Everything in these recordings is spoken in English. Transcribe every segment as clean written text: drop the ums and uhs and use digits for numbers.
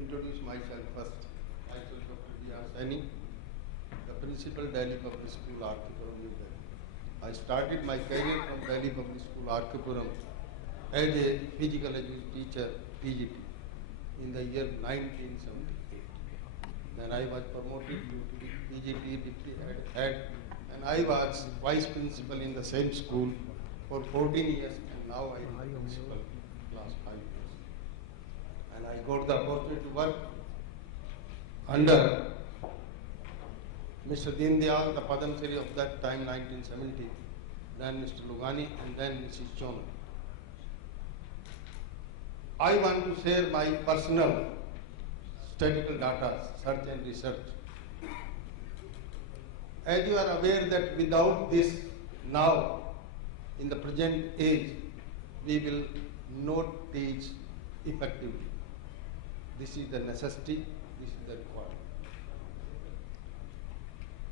introduce myself first. Myself Dr. D.R. Saini, the principal Delhi Public School, Arkipuram, New Delhi. I started my career from Delhi Public School, Arkipuram, as a physical education teacher, PGT, in the year 1978. Then I was promoted to PGT, deputy head, and I was vice principal in the same school for 14 years, and now I am principal last 5 years. And I got the opportunity to work under Mr. Deen Dayal, the Padam Shri of that time, 1970, then Mr. Lugani, and then Mrs. Chon. I want to share my personal statistical data, search and research. As you are aware that without this now, in the present age, we will not teach effectively. This is the necessity, this is the requirement.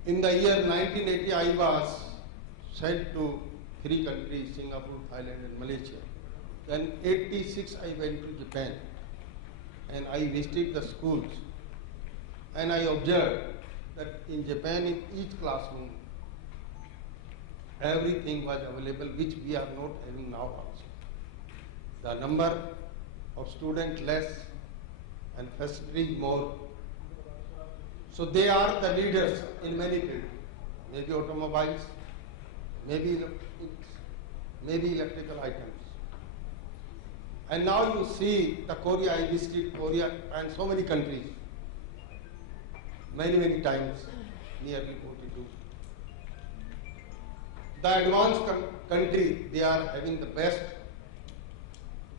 In the year 1980, I was sent to 3 countries, Singapore, Thailand and Malaysia. Then 86, I went to Japan and I visited the schools, and I observed that in Japan, in each classroom, everything was available which we are not having now also. The number of students less and facilities more. So they are the leaders in many fields, maybe automobiles, maybe electrical items. And now you see the Korea, I visited Korea and so many countries, many times, nearly 42. The advanced country, they are having the best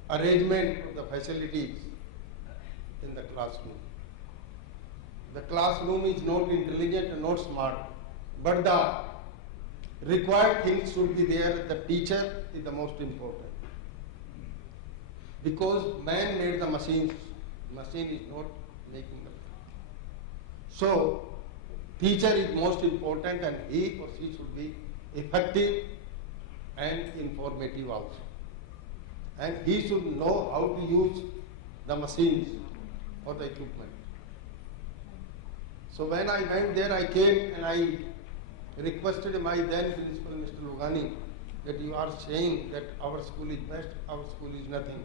arrangement of the facilities in the classroom. The classroom is not intelligent and not smart, but the required things should be there. The teacher is the most important. Because man made the machines, machine is not making them. So, teacher is most important, and he or she should be effective and informative also. And he should know how to use the machines or the equipment. So when I went there, I came and I requested my then principal, Mr. Lugani, that you are saying that our school is best, our school is nothing.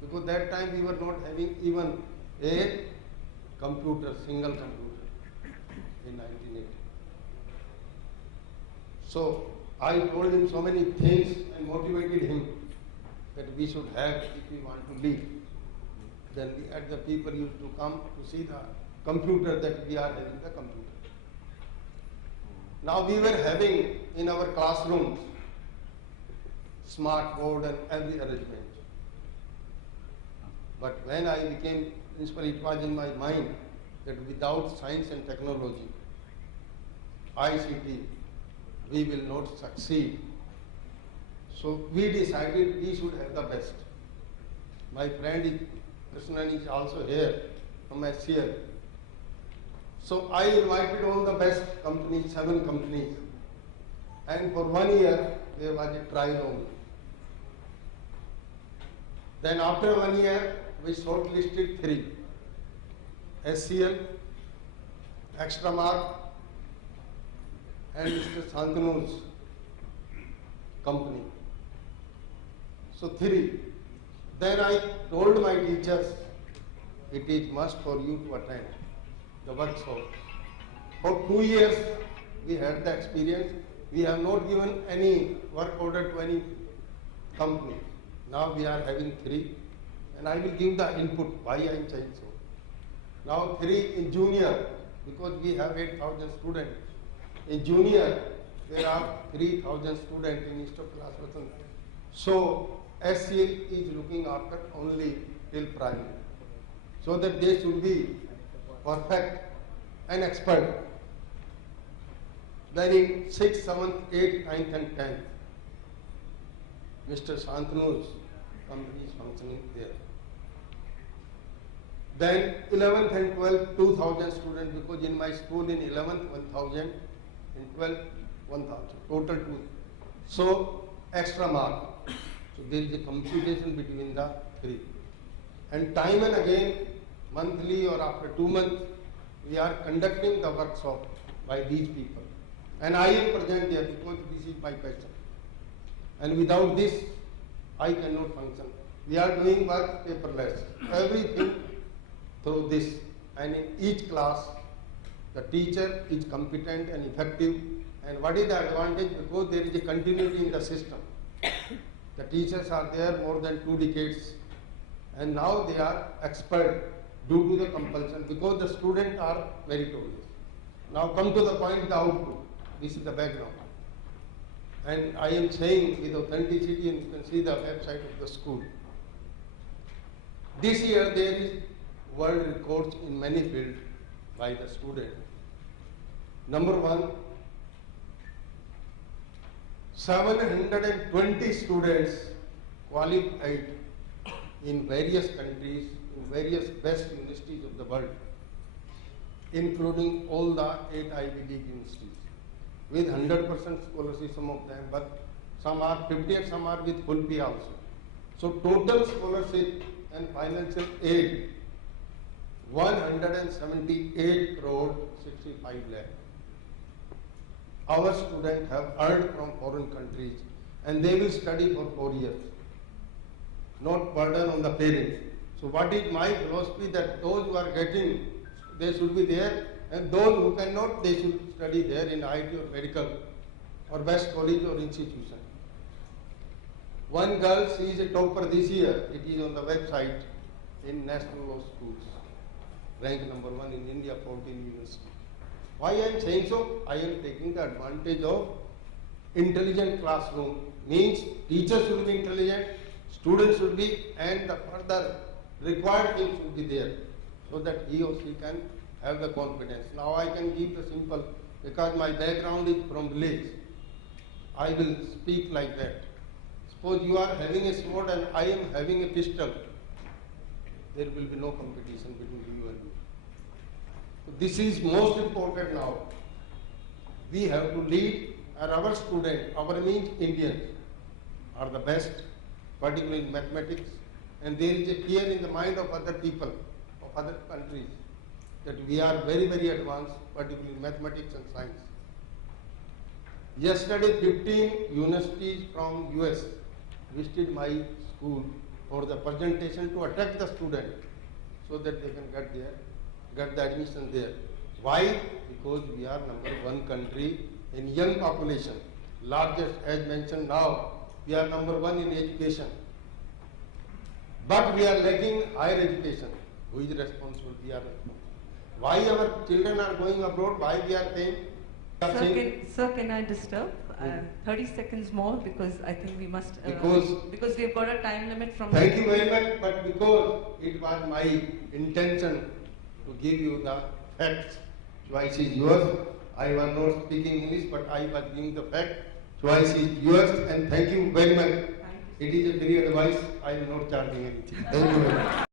Because that time we were not having even a computer, single computer in 1980. So I told him so many things and motivated him that we should have if we want to live. Then the people used to come to see the computer, that we are having the computer. Now we were having in our classrooms smart board and every arrangement. But when I became principal, it was in my mind that without science and technology, ICT, we will not succeed. So we decided we should have the best. My friend Krishnan is also here from SCL. So I invited all the best companies, 7 companies. And for 1 year, there was a trial only. Then after 1 year, we shortlisted 3. SCL, Extramark, and Mr. Santanu's company. So 3. Then I told my teachers, it is must for you to attend the workshop. For 2 years, we had the experience. We have not given any work order to any company. Now we are having 3, and I will give the input why I am saying so. Now 3 in junior, because we have 8,000 students. In junior, there are 3,000 students in East of Class Ratan. So SCL is looking after only till primary, so that they should be perfect and expert. Then in 6th, 7th, 8th, 9th and 10th, Mr. Santanu's company is functioning there. Then 11th and 12th, 2,000 students, because in my school in 11th, 1,000, in 12th, 1,000, total 2. So extra mark. So there is a computation between the 3. And time and again, monthly or after 2 months, we are conducting the workshop by these people. And I am present there because this is my passion. And without this, I cannot function. We are doing work paperless, everything through this. And in each class, the teacher is competent and effective. And what is the advantage? Because there is a continuity in the system. The teachers are there more than 2 decades, and now they are expert due to the compulsion because the students are meritorious. Now come to the point, the output. This is the background. And I am saying with authenticity, and you can see the website of the school. This year there is world records in many fields by the student. Number 1, 720 students qualified in various countries, in various best universities of the world, including all the 8 Ivy League universities, with 100% scholarship, some of them, but some are 50 and some are with full fee also. So total scholarship and financial aid, 178 crore 65 lakh. Our students have earned from foreign countries, and they will study for 4 years, not burden on the parents. So what is my philosophy, that those who are getting, they should be there, and those who cannot, they should study there in IT or medical or best college or institution. One girl, she is a topper this year. It is on the website in National Law Schools, ranked number 1 in India, 14 universities. Why I am saying so? I am taking the advantage of intelligent classroom. Means teachers should be intelligent, students should be, and the further required things should be there, so that he or she can have the confidence. Now I can give the simple, because my background is from village. I will speak like that. Suppose you are having a sword and I am having a pistol. There will be no competition between you and me. So this is most important now. We have to lead, and our students, our means Indians, are the best, particularly in mathematics, and there is a fear in the mind of other people, of other countries, that we are very, very advanced, particularly in mathematics and science. Yesterday, 15 universities from US visited my school for the presentation to attract the student, so that they can get the admission there. Why? Because we are number 1 country in young population, largest, as mentioned now. We are number 1 in education, but we are lacking higher education. Who is responsible? We are responsible. Why our children are going abroad? Why we are paying? Sir, can I disturb? 30 seconds more, because I think we must. Because we have got a time limit from. Thank you very much. But because it was my intention to give you the facts, choice is yours. I was not speaking English, but I was giving the fact. Choice is yours, and thank you very much. It is a free advice. I am not charging anything. Thank you very much.